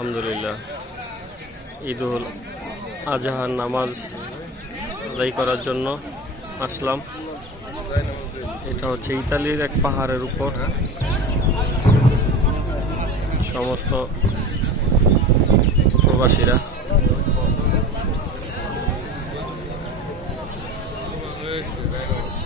আলহামদুলিল্লাহ। ঈদুল আজহার নামাজ আদায় করার জন্য আসলাম। এটা হচ্ছে ইতালির এক পাহাড়ের উপর। সমস্ত প্রবাসীরা। আল্লাহ আকবর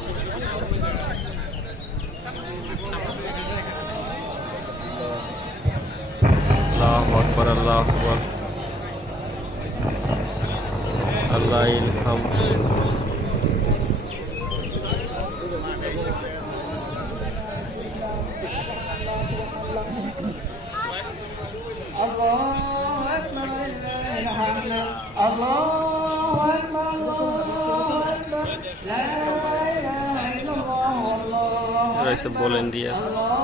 Raisa Akbar Allahu Allah Allah Allah Allah Allah Allah. Allah Allah Allah Allah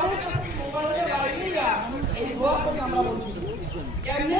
আমরা বলছি কেমনে এই ঈদের